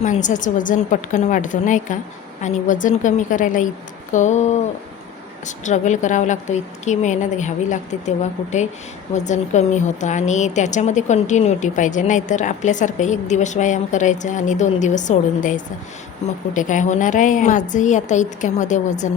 माणसाचं वजन पटकन वाढतं नाही का. आणि वजन कमी करायला इतकं स्ट्रगल करावं लागतं, इतकी मेहनत घ्यावी लागते, तेव्हा कुठे वजन कमी होतं. आणि त्याच्यामध्ये कंटिन्युटी पाहिजे, नाहीतर आपल्यासारखं एक दिवस व्यायाम करायचं आणि 2 दिवस सोडून द्यायचं, मग कुठे काय होणार आहे. माझंही आता इतक्यामध्ये वजन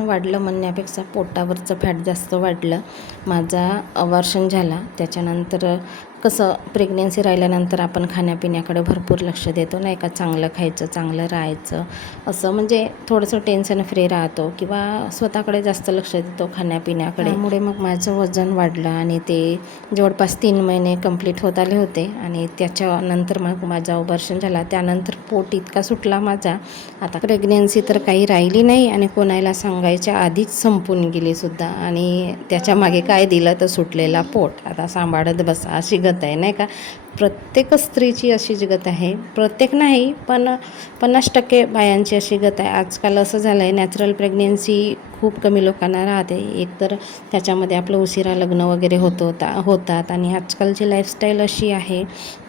वाढलं म्हणण्यापेक्षा पोटावरचं फॅट जास्त वाढलं. माझा अबॉर्शन झाला त्याच्यानंतर कसं प्रेग्नेन्सी राहिल्यानंतर आपण खाण्यापिण्याकडे भरपूर लक्ष देतो नाही का, चांगलं खायचं, चांगलं राहायचं, असं म्हणजे थोडंसं टेन्शन फ्री राहतो किंवा स्वतःकडे जास्त लक्ष देतो खाण्यापिण्याकडे. त्यामुळे मग माझं वजन वाढलं आणि ते जवळपास 3 महिने कंप्लीट होत आले होते. आणि त्याच्यानंतर मग माझा अबॉर्शन झाला. त्यानंतर पोट इतका सुटला माझा, आता प्रेग्नेन्सी तर काही राहिली नाही आणि कोणाला सांगायच्या आधीच संपून गेली सुद्धा. आणि त्याच्यामागे काय दिलं तर सुटलेला पोट, आता सांभाळत बसा अशी गत आहे नाही का. प्रत्येक स्त्रीची अशीच गत आहे, प्रत्येक नाही पण 50% बायांची अशी गत आहे. आजकाल असं झालं आहे, नॅचरल प्रेग्नेन्सी खूप कमी लोकांना राहते. एकतर त्याच्यामध्ये आपलं उशिरा लग्न वगैरे होतात आणि आजकालची लाईफस्टाईल अशी आहे,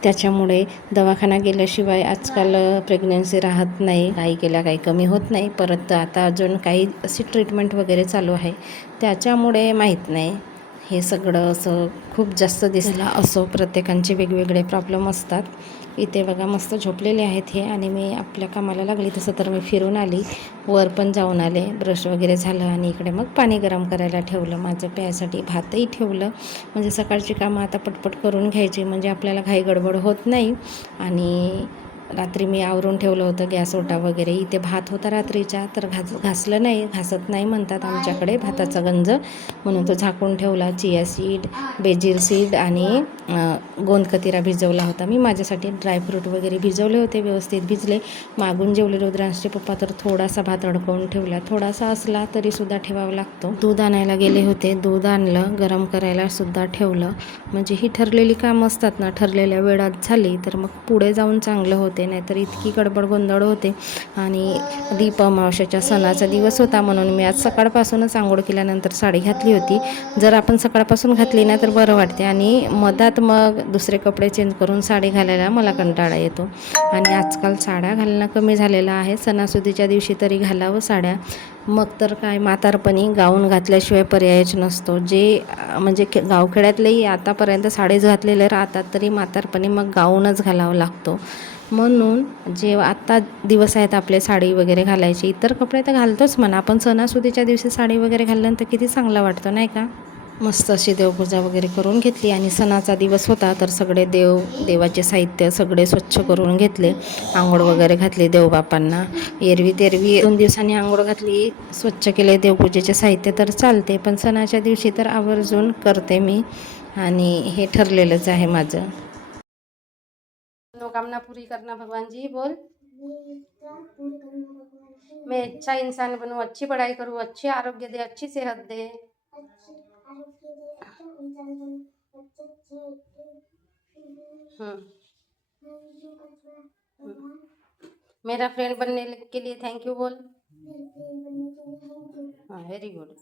त्याच्यामुळे दवाखाना गेल्याशिवाय आजकाल प्रेग्नेन्सी राहत नाही. काही केल्या काही कमी होत नाही. परत आता अजून काही अशी ट्रीटमेंट वगैरे चालू आहे, त्याच्यामुळे माहीत नाही हे सगळं असं खूप जास्त दिसलं. असो, प्रत्येकांचे वेगवेगळे प्रॉब्लेम असतात. इथे बघा मस्त झोपलेले आहेत हे, आणि मी आपल्या कामाला लागली. तसं तर मी फिरून आली, वर पण जाऊन आले, ब्रश वगैरे झालं आणि इकडे मग पाणी गरम करायला ठेवलं. माझं प्यायसाठी भातही ठेवलं, म्हणजे सकाळची कामं आता पटपट करून घ्यायची, म्हणजे आपल्याला घाई गडबड होत नाही. आणि रात्री मी आवरून ठेवलं होतं गॅस ओटा वगैरे. इथे भात होता रात्रीचा, तर घासत नाही म्हणतात आमच्याकडे भाताचा गंज, म्हणून तो झाकून ठेवला. चिया सीड, बेजिल सीड आणि गोंदकतिरा भिजवला होता मी माझ्यासाठी. ड्रायफ्रूट वगैरे भिजवले होते, व्यवस्थित भिजले. मागून जेवले रुद्रांशचे पप्पा, तर थोडासा भात अडकवून ठेवला. थोडासा असला तरीसुद्धा ठेवावा लागतो. दूध आणायला गेले होते, दूध आणलं, गरम करायला सुद्धा ठेवलं. म्हणजे ही ठरलेली कामं असतात ना, ठरलेल्या वेळात झाली तर मग पुढे जाऊन चांगलं होते, नाहीतर इतकी गडबड गोंधळ होते. आणि दीप अमावस्येच्या सणाचा दिवस होता, म्हणून मी आज सकाळपासूनच आंघोळ केल्यानंतर साडी घातली होती. जर आपण सकाळपासून घातली ना तर बरं वाटते, आणि मधात मग दुसरे कपडे चेंज करून साडी घालायला मला कंटाळा येतो. आणि आजकाल साड्या घालणं कमी झालेलं आहे, सणासुदीच्या दिवशी तरी घालावं साड्या. मग तर काय, म्हातारपणी गाऊन घातल्याशिवाय पर्यायच नसतो. जे म्हणजे गावखेड्यातलेही आतापर्यंत साडीच घातलेले राहतात, तरी म्हातारपणी मग गाऊनच घालावा लागतो. म्हणून जेव्हा आत्ता दिवस आहेत आपले साडी वगैरे घालायची, इतर कपडे तर घालतोच म्हणा, पण सणासुदीच्या दिवशी साडी वगैरे घालल्यानंतर किती चांगलं वाटतं नाही का. मस्त अशी देवपूजा वगैरे करून घेतली. आणि सणाचा दिवस होता, तर सगळे देवाचे साहित्य सगळे स्वच्छ करून घेतले. आंघोळ वगैरे घातली देवबापांना. एरवी 2 दिवसांनी आंघोळ घातली, स्वच्छ केले देवपूजेचे साहित्य तर चालते, पण सणाच्या दिवशी तर आवर्जून करते मी, आणि हे ठरलेलंच आहे माझं. मनोकामना पूरी करना भगवान जी, बोल। मैं अच्छा इंसान बनूं, अच्छी पढ़ाई करूँ, अच्छे आरोग्य दे, अच्छी सेहत दे। मेरा फ्रेंड बनने के लिए थैंक यू बोल। हाँ, वेरी गुड।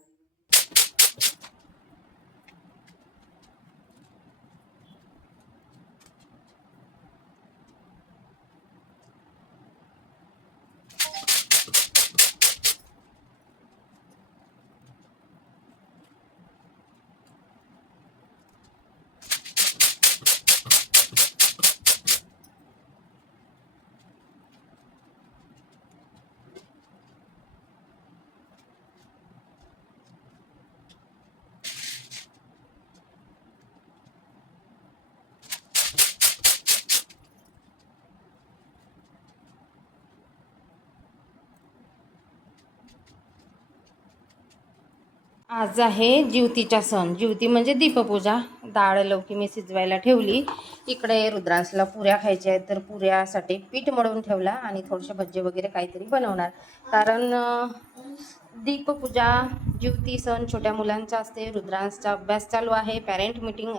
आज आहे ज्योतीचा सण. ज्योती म्हणजे दीपपूजा. डाळ लौकी मी शिजवायला ठेवली. इकडे रुद्रांशला पुऱ्या खायच्या आहेत, तर पुऱ्यासाठी पीठ मळून ठेवला आणि थोडेसे भज्जे वगैरे काहीतरी बनवणार. कारण दीपपूजा, ज्योती सण छोट्या मुलांचा असते. रुद्रांशचा अभ्यास चालू आहे. पॅरेंट मीटिंग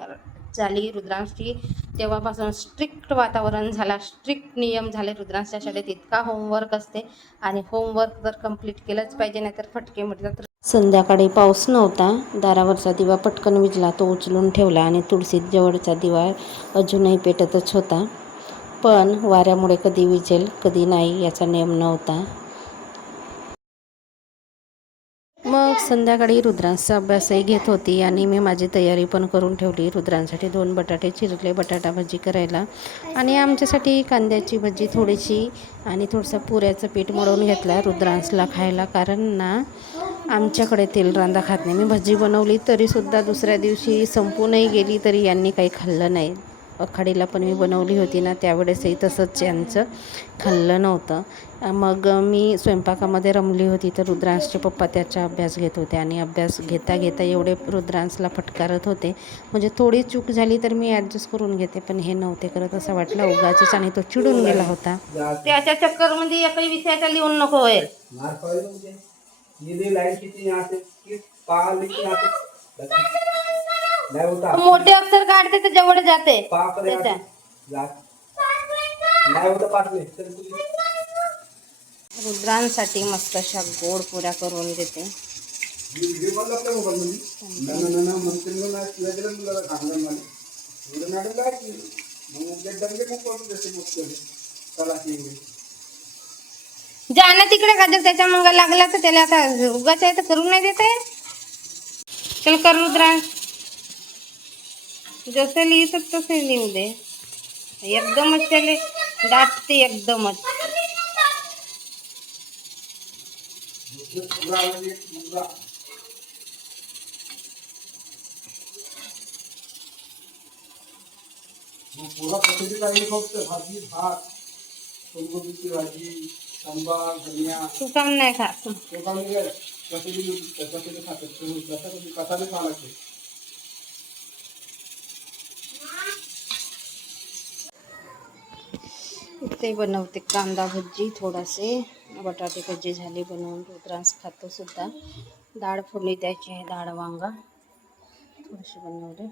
झाली रुद्रांशची, तेव्हापासून स्ट्रिक्ट वातावरण झाला, स्ट्रिक्ट नियम झाले रुद्रांशच्या शाळेत. इतका होमवर्क असते, आणि होमवर्क जर कंप्लीट केलंच पाहिजे, नाहीतर फटके मिळतात. संध्याकाळी पाऊस नव्हता, दारावरचा दिवा पटकन विझला, तो उचलून ठेवला. आणि तुळशीत जवळचा दिवा अजूनही पेटतच होता. पण वाऱ्यामुळे कधी विजेल कधी नाही याचा नियम नव्हता. मग संध्याकाळी रुद्रांचा अभ्यासही घेत होती आणि मी माझी तयारी पण करून ठेवली. रुद्रांसाठी 2 बटाटे चिरले बटाटा भजी करायला आणि आमच्यासाठी कांद्याची भजी थोडीशी आणि थोडंसं पुऱ्याचं पीठ मळून घेतलं रुद्रांसला खायला. कारण ना आमच्याकडे तेल रांदा खात नाही. मी भजी बनवली तरीसुद्धा दुसऱ्या दिवशी संपूनही गेली तरी यांनी काही खाल्लं नाही. आखाडीला पण मी बनवली होती ना त्यावेळेसही तसंच यांचं खाल्लं नव्हतं. मग मी स्वयंपाकामध्ये रमली होती तर रुद्रांशचे पप्पा त्याचा अभ्यास घेत होते आणि अभ्यास घेता घेता एवढे रुद्रांशला फटकारत होते. म्हणजे थोडी चूक झाली तर मी ॲडजस्ट करून घेते, पण हे नव्हते करत. असं वाटलं उगाचच आणि तो चिडून गेला होता. त्याच्या चक्करमध्ये एकही विषयाचा लिहून नको होईल. मोठे अक्षर काढते तर जवळ जाते रुद्रांसाठी मस्त अशा गोड पुऱ्या करून देते. जाना तिकडे का जर त्याच्या मंगा लागला तर त्याला आता उगाच आहे तर करून नाही देते. चल कर रुद्रांश, जसं लिहित तसे लिहू दे. एकदमच त्याला दाटते एकदमच. तू काम नाही खात. इथे बनवते कांदा भजी, थोडासे बटाटे भजी झाले बनवून. रुद्रांश खातो सुद्धा. डाळ फोडणी द्यायची आहे, डाळ वांगा थोडीशी बनवले.